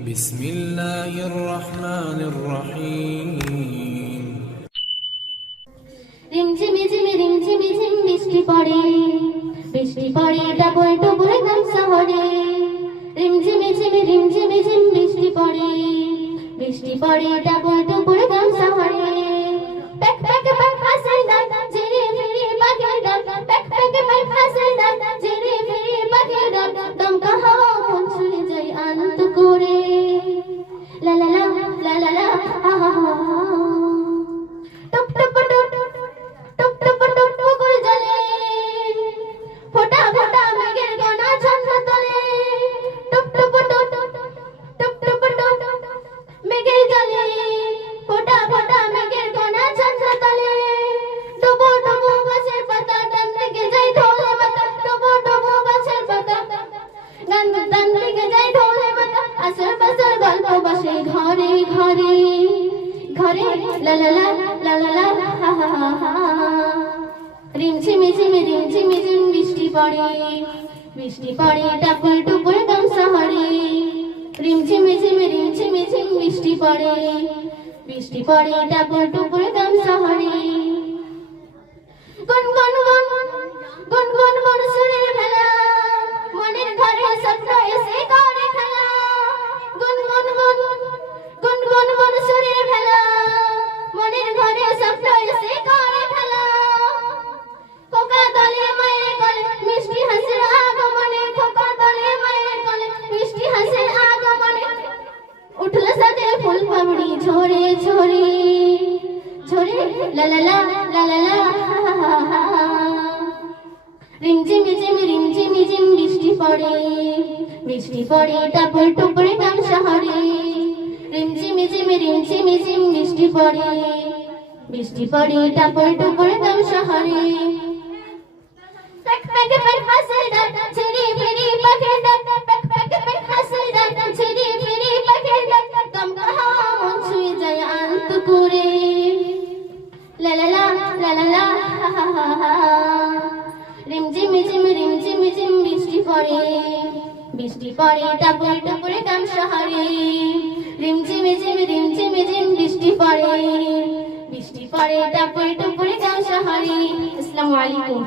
بسم الله الرحمن الرحيم রিমঝিমি ঝিমি রিমঝিমি ঝিম বৃষ্টি পড়ে ডাবল ডবল গান শহরে রিমঝিমি ঝিমি রিমঝিমি ঝিম বৃষ্টি পড়ে ডাবল ডবল গান শহরে প্যাক প্যাক প্যাক হাসে ডাক ঝিরি ফিরি পাখির ডাক প্যাক প্যাক প্যাক হাসে ডাক ঝিরি ফিরি পাখির ডাক দমকা হাওয়া মন ছুঁয়ে যায় আনন্দ করে লা লা লা লা লা লা হা হা হা টপ টপ টপ টপ টপ টপ পুকুর জলে ফোঁটা ফোঁটা মেঘের কণা চন্দ্র তলে টপ টপ টপ টপ টপ টপ মেঘের জলে ফোঁটা ফোঁটা মেঘের কণা চন্দ্র তলে ডুবো ডুবো গাছের পাতা ডান দিকে যায় ঢোলে মাথা ডুবো ডুবো গাছের পাতা ডান দিকে যায় ঢোলে মাথা আসর পাশর গল্প বসে ঘরে ঘরে ঘরে লা লা লা লা লা লা হা হা হা রিমঝিমি ঝিমি রিমঝিমি ঝিম বৃষ্টি পড়ে ডাবল ডুবল গান শহরে রিমঝিমি ঝিমি রিমঝিমি ঝিম বৃষ্টি পড়ে ডাবল ডুবল গান শহরে গুন গুন গুন গুন গুন গুন সুরের ভেলা মনের ঘরে স্বপ্ন এসে করে খেলা গুন গুন গুন গুন গুন গুন সুরের ভেলা মনের ঘরে স্বপ্ন এসে করে খেলা কোকা দলে মায়ের কোলে মিষ্টি হাসির আগমনে কোকা দলে মায়ের কোলে মিষ্টি হাসির আগমনে উঠল সাথে ফুল পাপড়ি ঝরে ঝরে ঝরে লা লা লা লা লা লা রিমঝিমি ঝিমি রিমঝিমি ঝিম বৃষ্টি পড়ে ডাবল ডুবল গান শহরে রিমঝিমি ঝিমি রিমঝিমি ঝিম বৃষ্টি পড়ে ডাবল ডুবল গান শহরে প্যাক প্যাক প্যাক হাসে ডাক ঝিরি ফিরি পাখির ডাক প্যাক প্যাক প্যাক হাসে ডাক ঝিরি ফিরি পাখির ডাক দমকা হাওয়া মন ছুঁয়ে যায় আনন্দ করে লা লা লা লা লা লা হা হা হা রিমঝিমি ঝিমি রিমঝিমি ঝিম বৃষ্টি পড়ে ডাবল ডুবল গান শহরে রিমঝিমি ঝিমি রিমঝিমি ঝিম বৃষ্টি পড়ে ডাবল ডুবল গান শহরে আসসালামু আলাইকুম।